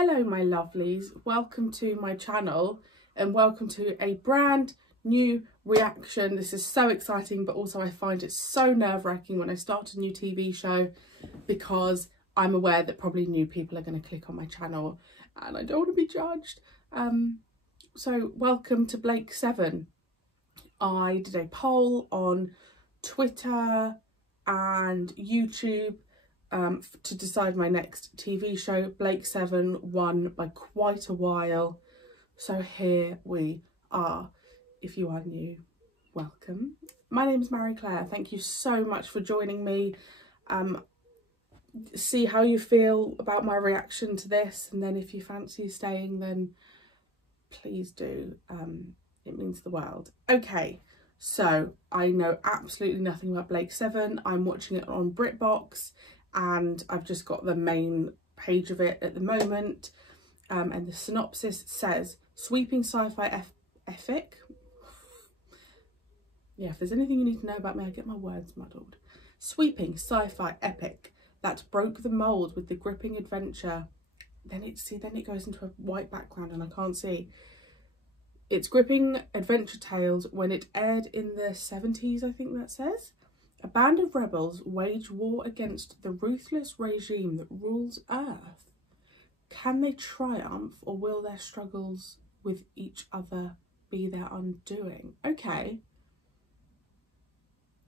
Hello my lovelies, welcome to my channel and welcome to a brand new reaction. This is so exciting, but also I find it so nerve-wracking when I start a new TV show because I'm aware that probably new people are going to click on my channel and I don't want to be judged. So welcome to Blake7. I did a poll on Twitter and YouTube to decide my next TV show. Blake7 won by quite a while, so here we are. If you are new, welcome. My name is Marie-Clare. Thank you so much for joining me. See how you feel about my reaction to this, and then if you fancy staying, then please do. It means the world. Okay, so I know absolutely nothing about Blake7. I'm watching it on BritBox and I've just got the main page of it at the moment, and the synopsis says sweeping sci-fi epic. Yeah, if there's anything you need to know about me, I get my words muddled. Sweeping sci-fi epic that broke the mold with the gripping adventure. Then it goes into a white background and I can't see. It's gripping adventure tales when it aired in the 70s, I think that says. A band of rebels wage war against the ruthless regime that rules Earth. Can they triumph, or will their struggles with each other be their undoing? Okay.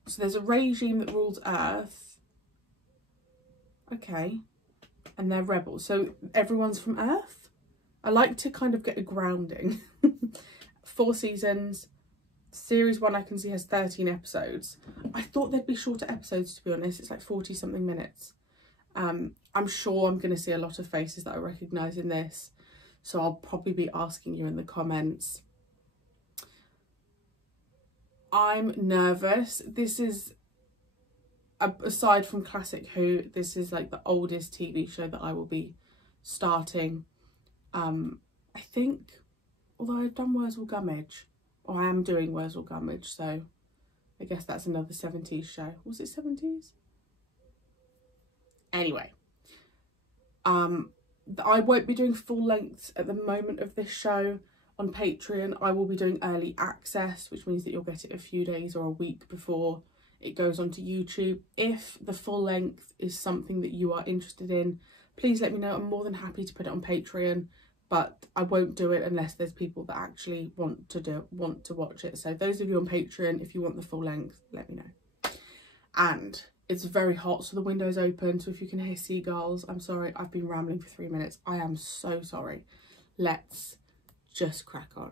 So there's a regime that rules Earth. Okay. And they're rebels. So everyone's from Earth? I like to kind of get a grounding. 4 seasons. Series 1 I can see has 13 episodes. I thought there'd be shorter episodes, to be honest. It's like 40 something minutes. I'm sure I'm going to see a lot of faces that I recognise in this, so I'll probably be asking you in the comments. I'm nervous. This is, aside from Classic Who, this is like the oldest TV show that I will be starting. I think, although I've done Wurzel Gummidge, or I am doing Wurzel Gummidge, so I guess that's another 70s show. Was it 70s? Anyway, I won't be doing full lengths at the moment of this show on Patreon. I will be doing early access, which means that you'll get it a few days or a week before it goes onto YouTube. If the full length is something that you are interested in, please let me know. I'm more than happy to put it on Patreon, but I won't do it unless there's people that actually want to watch it. So those of you on Patreon, if you want the full length, let me know. And it's very hot, so the window's open, so if you can hear seagulls, I'm sorry, I've been rambling for 3 minutes. I am so sorry. Let's just crack on.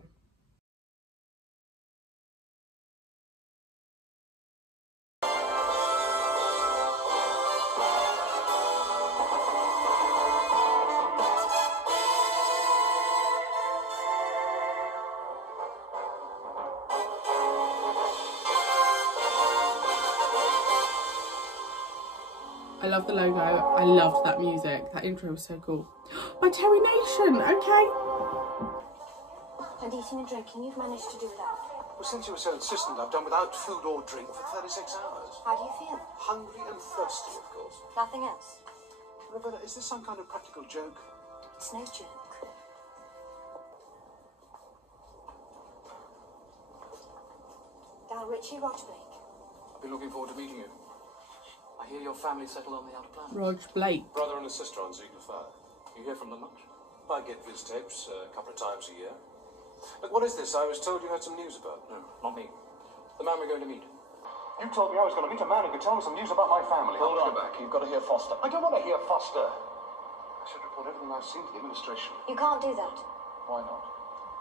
I love the logo. I loved that music. That intro was so cool. By Terry Nation, okay. And eating and drinking, you've managed to do that. Well, since you were so insistent, I've done without food or drink for 36 hours. How do you feel? Hungry and thirsty, of course. Nothing else? Ravenna, is this some kind of practical joke? It's no joke. Guy Ritchie, Rog Blake. I've been looking forward to meeting you. I hear your family settled on the outer planets. Rog Blake. Brother and a sister on Ziegler Fire. You hear from them much? I get viz tapes a couple of times a year. Look, what is this? I was told you had some news about. No, not me. The man we're going to meet. You told me I was going to meet a man who could tell me some news about my family. Hold on back. You've got to hear Foster. I don't want to hear Foster. I should report everything I've seen to the administration. You can't do that. Why not?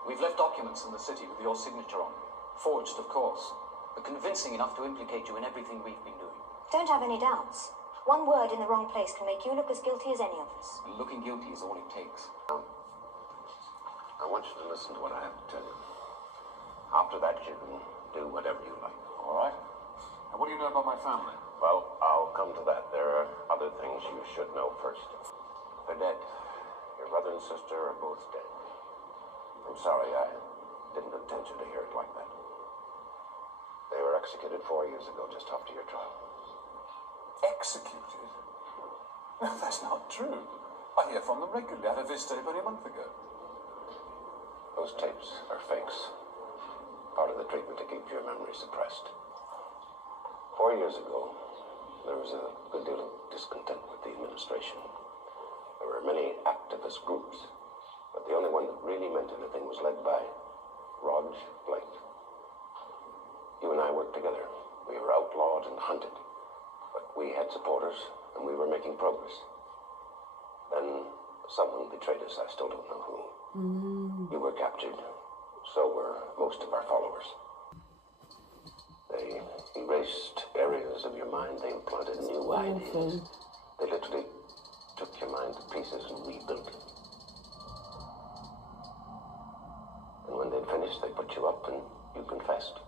We've left documents in the city with your signature on. Forged, of course, but convincing enough to implicate you in everything we've been doing. Don't have any doubts. One word in the wrong place can make you look as guilty as any of us. And looking guilty is all it takes. I want you to listen to what I have to tell you. After that, you can do whatever you like. All right? And what do you know about my family? Well, I'll come to that. There are other things you should know first. They're dead. Your brother and sister are both dead. I'm sorry, I didn't intend you to hear it like that. They were executed 4 years ago, just after your trial. Executed? No, that's not true. I hear from them regularly. I had a visit only a month ago. Those tapes are fakes. Part of the treatment to keep your memory suppressed. 4 years ago, there was a good deal of discontent with the administration. There were many activist groups, but the only one that really meant anything was led by Rog Blake. You and I worked together. We were outlawed and hunted, but we had supporters and we were making progress. Then someone betrayed us. I still don't know who. You were captured. So were most of our followers. They erased areas of your mind. They implanted new ideas. They literally took your mind to pieces and rebuilt it. And when they'd finished, they put you up and you confessed.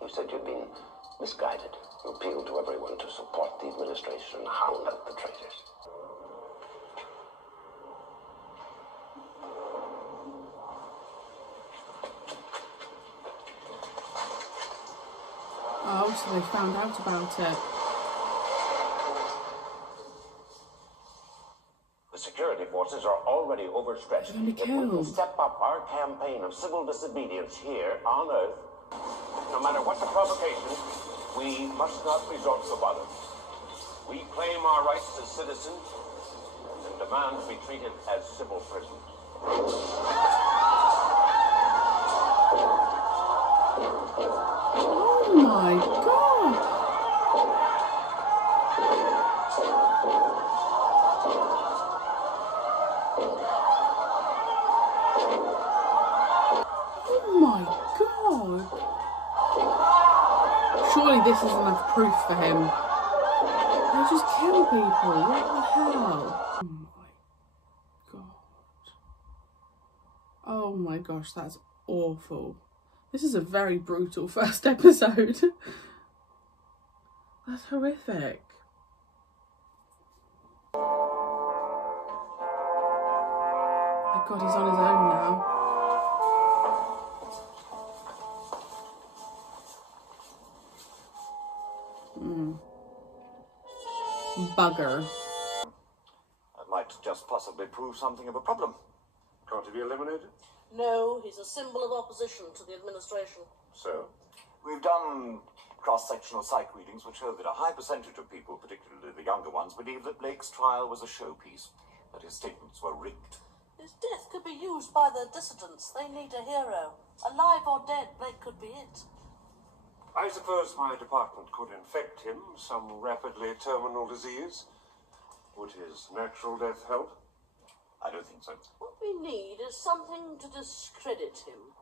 You said you'd been misguided. You appealed to everyone to support the administration and hound out the traitors. Oh, so they found out about it. The security forces are already overstretched. They're gonna be If we can killed. step up our campaign of civil disobedience here on Earth, no matter what the provocation, we must not resort to violence. We claim our rights as citizens and demand to be treated as civil prisoners. Oh my god! Oh my god! Surely this is enough proof for him. They just kill people. What the hell? Oh my god. Oh my gosh, that's awful. This is a very brutal first episode. That's horrific. My god, he's on his own now. Bugger. That might just possibly prove something of a problem. Can't he be eliminated? No, he's a symbol of opposition to the administration. So? We've done cross-sectional psych readings which show that a high percentage of people, particularly the younger ones, believe that Blake's trial was a showpiece, that his statements were rigged. His death could be used by the dissidents. They need a hero. Alive or dead, Blake could be it. I suppose my department could infect him, some rapidly terminal disease. Would his natural death help? I don't think so. What we need is something to discredit him.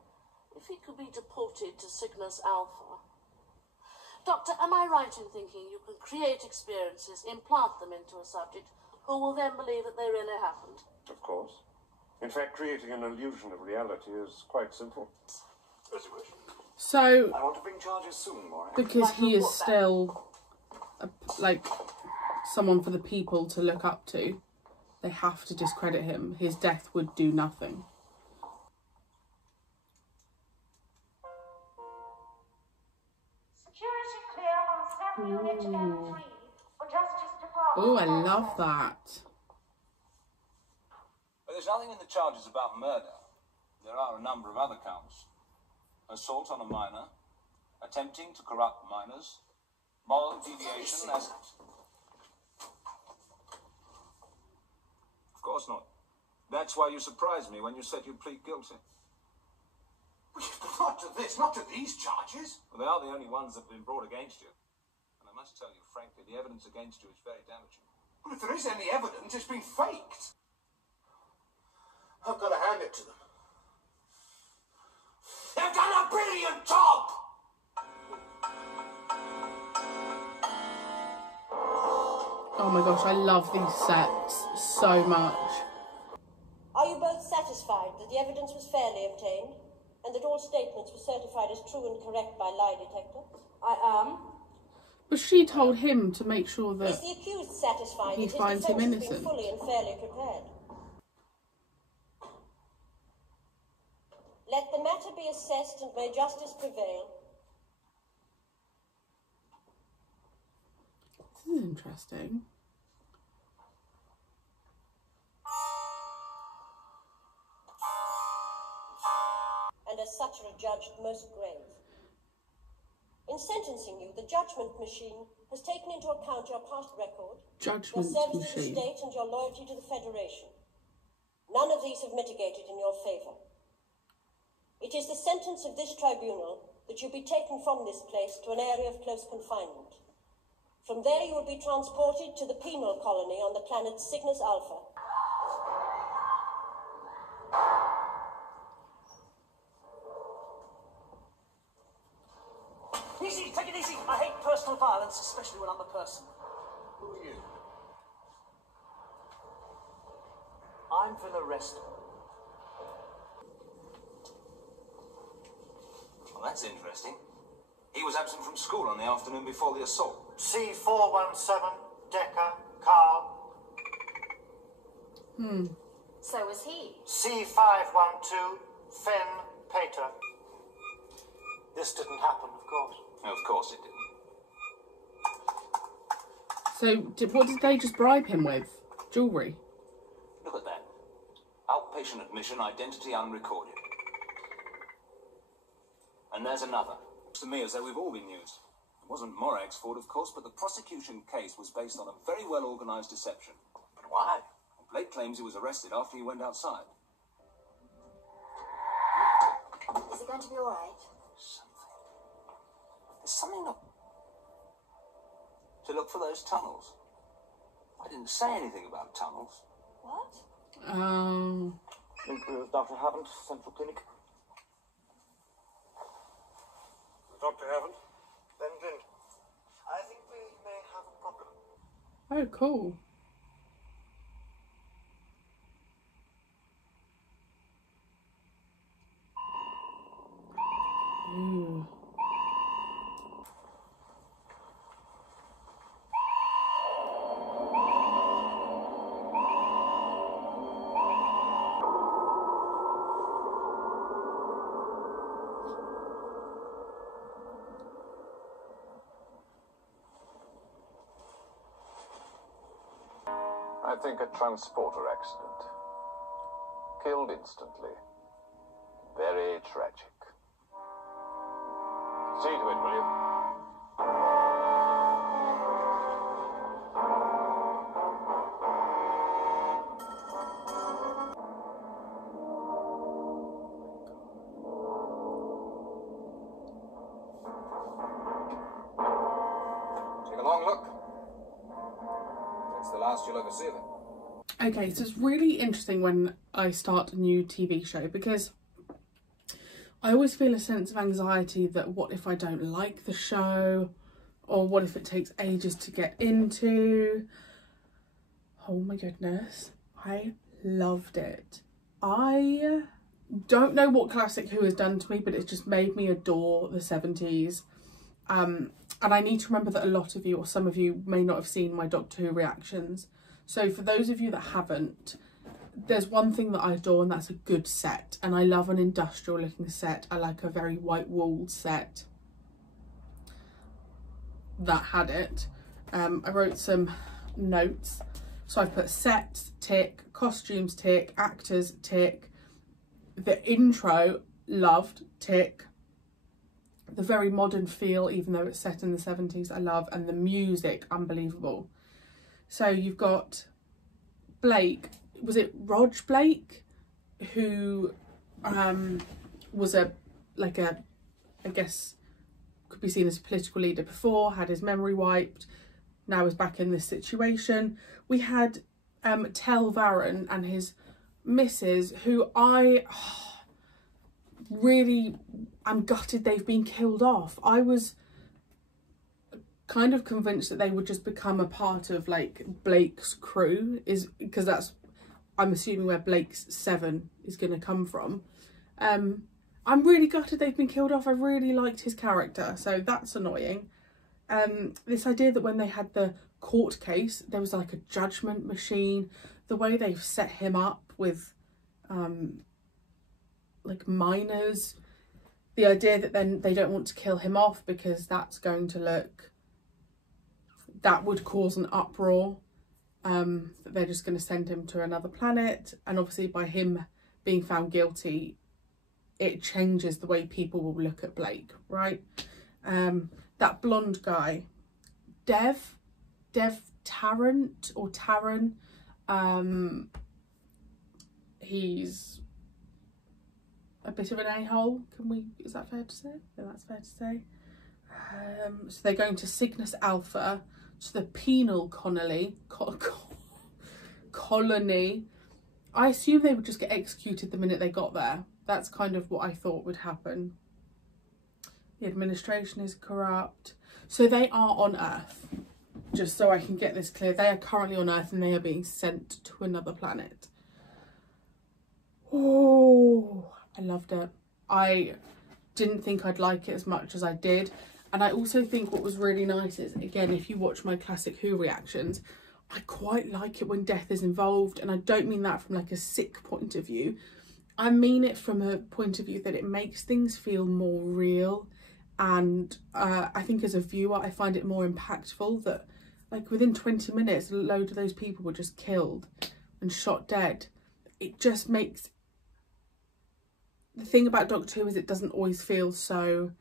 If he could be deported to Cygnus Alpha. Doctor, am I right in thinking you can create experiences, implant them into a subject, who will then believe that they really happened? Of course. In fact, creating an illusion of reality is quite simple. As you wish. So, I want to bring charges soon, Maureen. because he is still, like, someone for the people to look up to, they have to discredit him. His death would do nothing. Security clear on cell unit M3 for Justice Department. Oh, I love that. But there's nothing in the charges about murder. There are a number of other counts. Assault on a minor, attempting to corrupt minors, moral deviation as... Of course not. That's why you surprised me when you said you'd plead guilty. Not to this, not to these charges. Well, they are the only ones that have been brought against you. And I must tell you, frankly, the evidence against you is very damaging. Well, if there is any evidence, it's been faked. I've got to hand it to them. They've done a brilliant job! Oh my gosh, I love these sets so much. Are you both satisfied that the evidence was fairly obtained and that all statements were certified as true and correct by lie detector? I am. But she told him to make sure that Is the accused satisfied he that his finds him defense has innocent. been fully and fairly prepared? Let the matter be assessed and may justice prevail. This is interesting. as such are adjudged most grave. In sentencing you, the judgment machine has taken into account your past record, your service to the state, and your loyalty to the Federation. None of these have mitigated in your favour. It is the sentence of this tribunal that you be taken from this place to an area of close confinement. From there you will be transported to the penal colony on the planet Cygnus Alpha. Easy, take it easy. I hate personal violence, especially when I'm the person. Who are you? I'm Villa Reston. Well, that's interesting. He was absent from school on the afternoon before the assault. C417, Decker, Carl. So was he. C512, Fenn, Pater. This didn't happen, of course. No, of course it didn't. So, what did they just bribe him with? Jewellery? Look at that. Outpatient admission, identity unrecorded. And there's another. Looks to me as though we've all been used. It wasn't Morag's fault, of course, but the prosecution case was based on a very well-organised deception. But why? Blake claims he was arrested after he went outside. Is it going to be all right? There's something not... To look for those tunnels. I didn't say anything about tunnels. What? Link with Dr. Havant, Central Clinic. Dr. Haven't? Then Glint. I think we may have a problem. Oh, cool. Ooh. I think a transporter accident. Killed instantly. Very tragic. See to it, will you? Take a long look. That's the last you'll ever see of it. Okay, so it's really interesting when I start a new TV show because I always feel a sense of anxiety that what if I don't like the show, or what if it takes ages to get into. Oh my goodness, I loved it. I don't know what Classic Who has done to me, but it's just made me adore the 70s. And I need to remember that a lot of you, or some of you, may not have seen my Doctor Who reactions. So for those of you that haven't, there's one thing that I adore, and that's a good set. And I love an industrial looking set. I like a very white walled set that had it. I wrote some notes. So I've put sets, tick, costumes, tick, actors, tick. The intro, loved, tick. The very modern feel, even though it's set in the 70s, I love. And the music, unbelievable. So you've got Blake, was it Rog Blake, who was I guess, could be seen as a political leader before, had his memory wiped, now is back in this situation. We had Tel Varon and his missus, who I'm gutted they've been killed off. I was kind of convinced that they would just become a part of like Blake's crew, is because that's, I'm assuming, where Blake's 7 is going to come from. I'm really gutted they've been killed off. I really liked his character, so that's annoying. This idea that when they had the court case, there was like a judgment machine, the way they've set him up with like minors, the idea that then they don't want to kill him off because that's going to look, that would cause an uproar, that they're just going to send him to another planet. And obviously by him being found guilty, it changes the way people will look at Blake, right? That blonde guy, Dev Tarrant or Taran, he's a bit of an a-hole. Is that fair to say? Yeah, that's fair to say. So they're going to Cygnus Alpha, to the penal colony. I assume they would just get executed the minute they got there. That's kind of what I thought would happen. The administration is corrupt. So they are on Earth. Just so I can get this clear, they are currently on Earth and they are being sent to another planet. Oh, I loved it. I didn't think I'd like it as much as I did. And I also think what was really nice is, again, if you watch my classic Who reactions, I quite like it when death is involved. And I don't mean that from like a sick point of view. I mean it from a point of view that it makes things feel more real. And I think as a viewer, I find it more impactful that like within 20 minutes, a load of those people were just killed and shot dead. It just makes... The thing about Doctor Who is it doesn't always feel so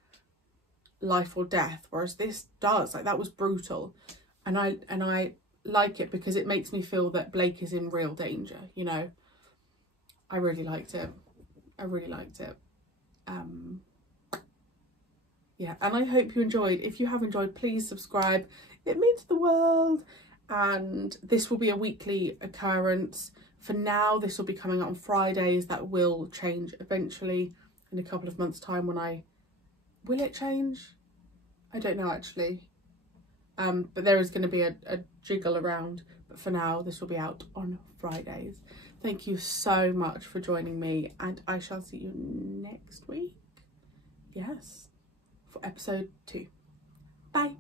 life or death, whereas this does. Like, that was brutal. And I like it because it makes me feel that Blake is in real danger, you know. I really liked it. I really liked it. Yeah, and I hope you enjoyed. If you have enjoyed, please subscribe. It means the world. And this will be a weekly occurrence. For now, this will be coming out on Fridays. That will change eventually in a couple of months' time when I... Will it change? I don't know, actually. But there is going to be a jiggle around. But for now, this will be out on Fridays. Thank you so much for joining me. And I shall see you next week. Yes. For episode 2. Bye.